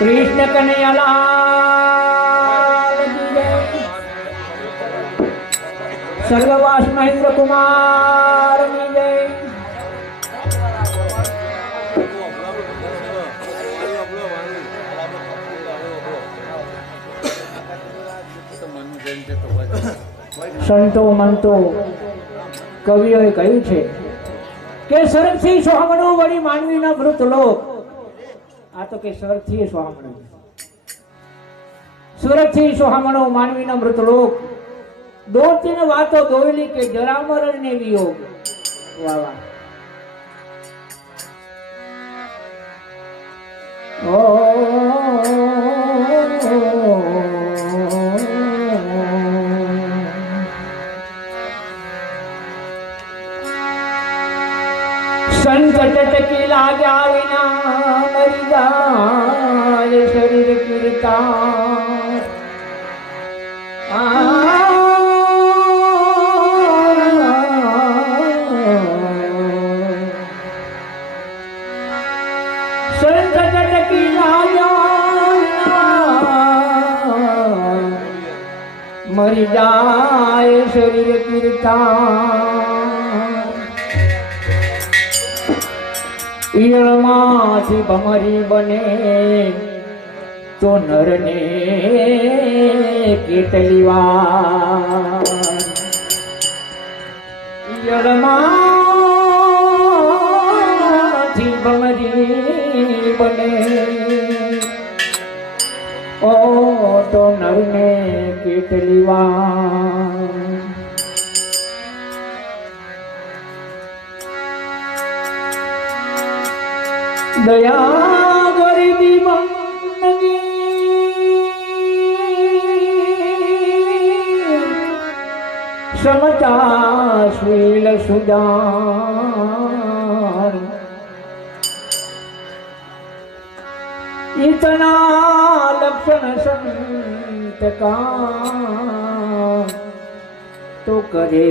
કૃષ્ણ કનૈયાલાલ સર્વવાસ મહેન્દ્ર કુમાર સંતો મંતો કવિઓએ કહ્યું છે કે સ્વર્ગથી સોહામણું વળી માનવીના મૃત લોક આ તો કે સ્વર્ગથી સોહામણો સ્વર્ગથી સોહામણો માનવીનો મૃત લોક. દોતીને વાતો દોયલી કે જરા મરણ ને વિયોગ વાહ. સંકટ મરી જાય શરીર કીર્તા ઈયળમાંથી ભમરી બને તો નરને કેટલી વાર. ઈયળમાંથી તો નરને કેટલી વાર. દયા ગરીબી બંદગી સમતા શીલ સુજાન ઇતના લક્ષણ સંત કામ તો કરે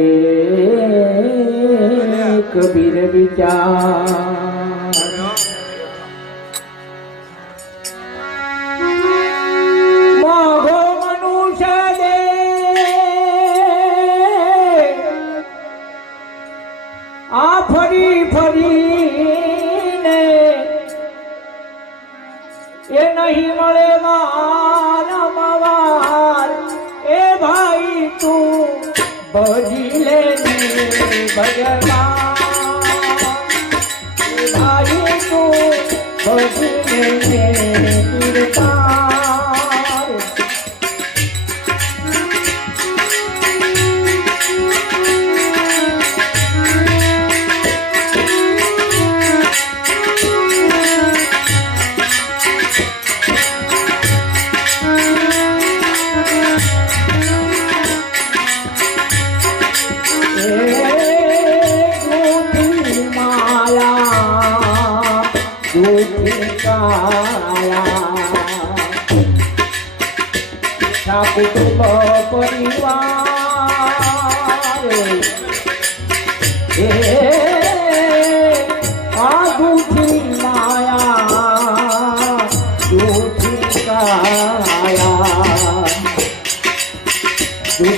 કબીર વિચાર. ભગવાન. ભાઈ તું ભગવાન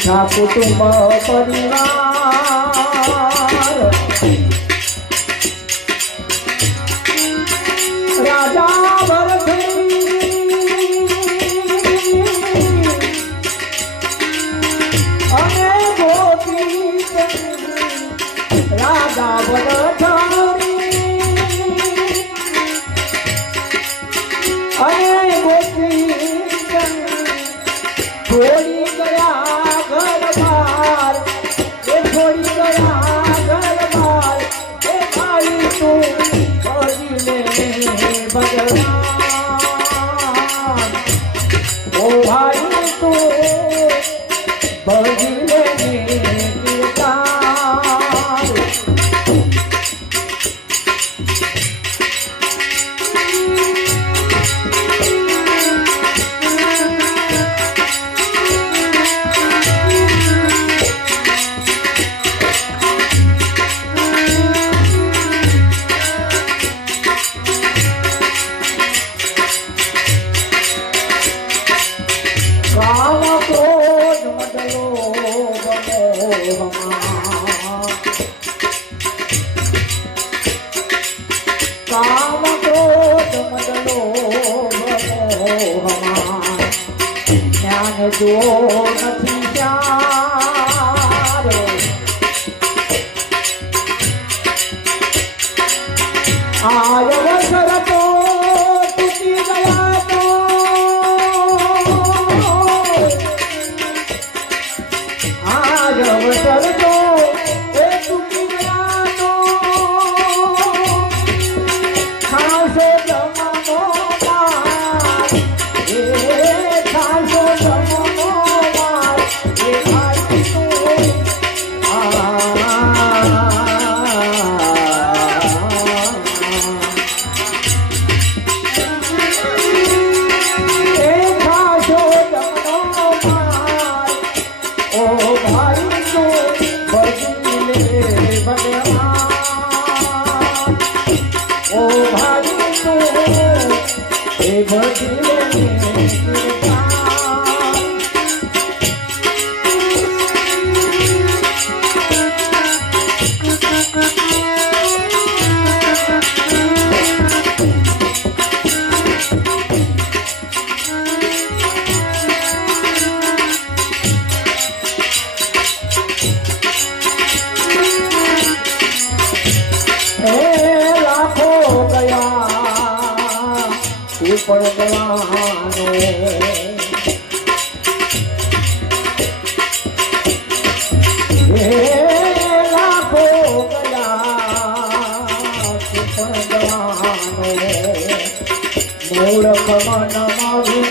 જૂઠા કુટુંબ પરિવાર. રાજા છોડી ગયા. Namah Namah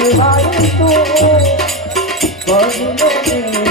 I'm going to.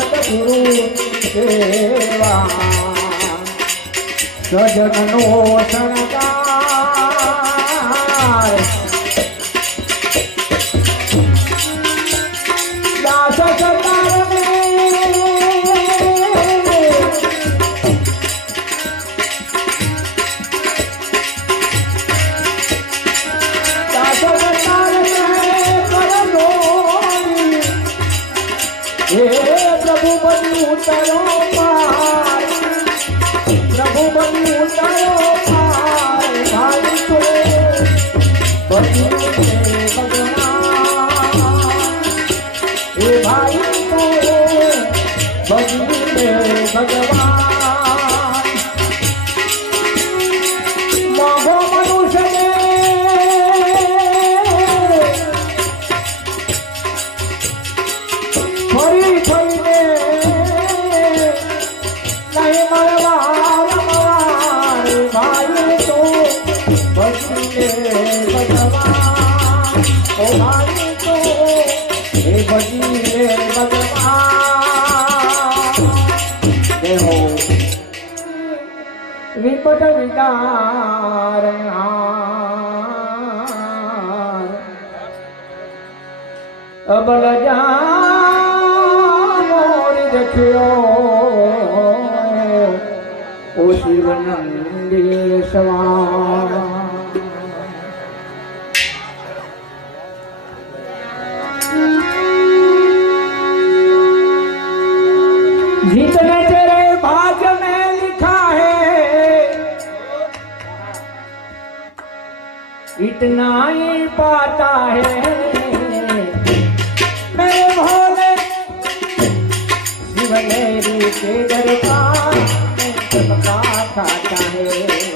સદગુરુ સેવા સજનનો શણગાર કેવો વિપટ વિકાર અબલ જાનો દેખ્યો ઓ શિવનંદી સવાર. इतना ही पाता है मेरे भोले शिवनेरी के दरबार में सबका खाता है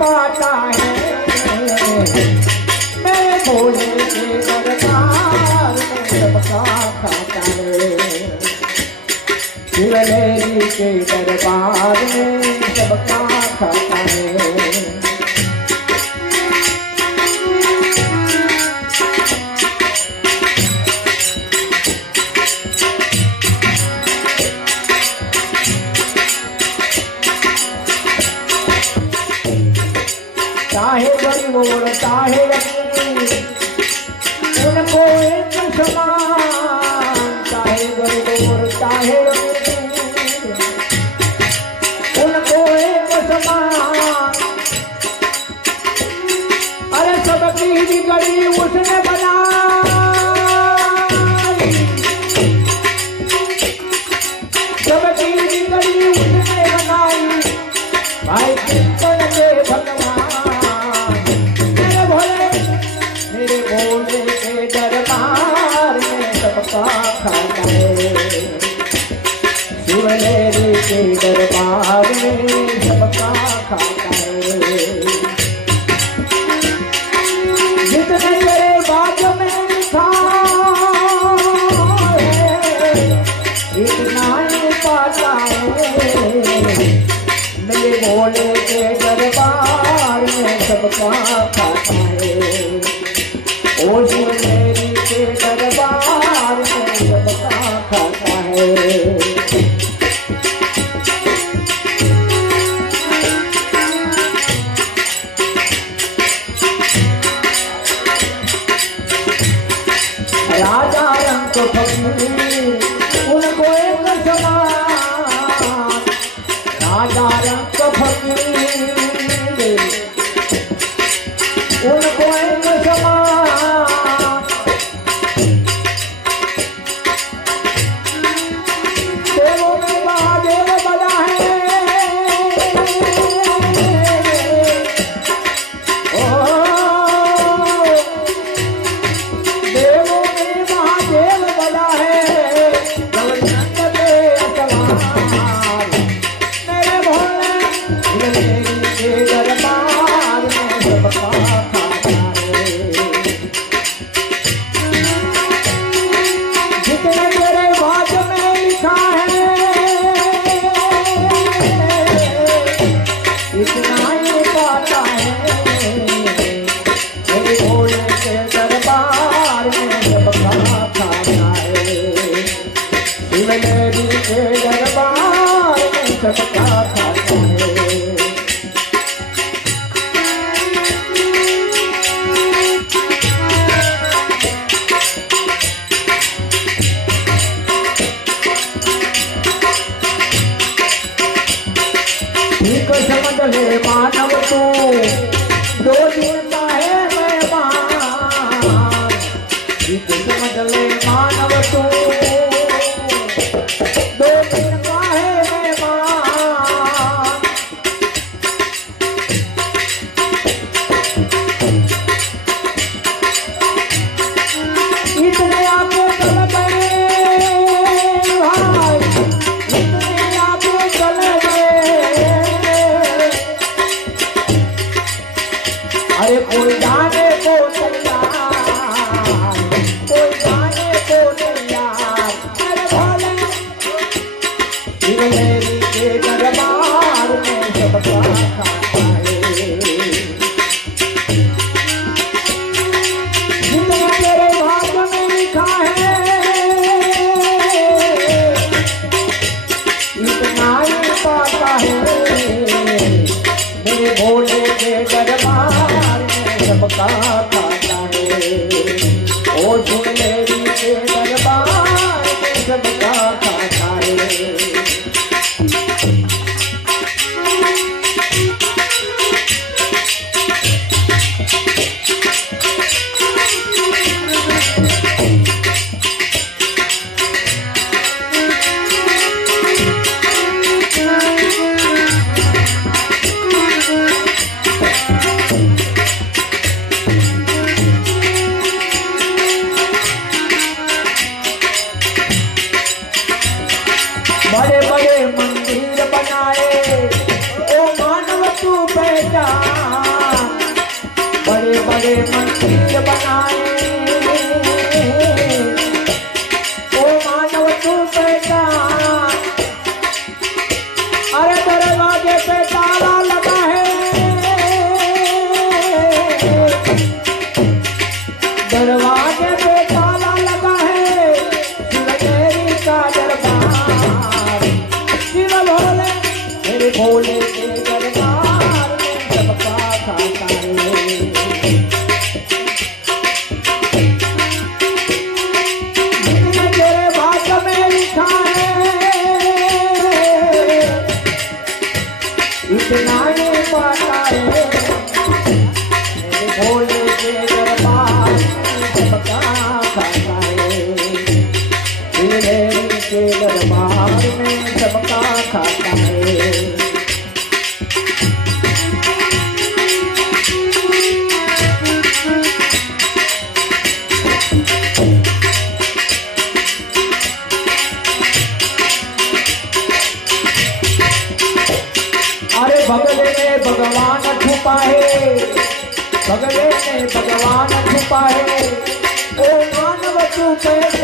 पाता है मैं बोले के बरसात सबका खाता है शिवलेरी के दरबार में सबका खाता Everybody, what's in that? পাপা માંડલે માનવ તું ડોલી নায়ে পাতায়ে চোখে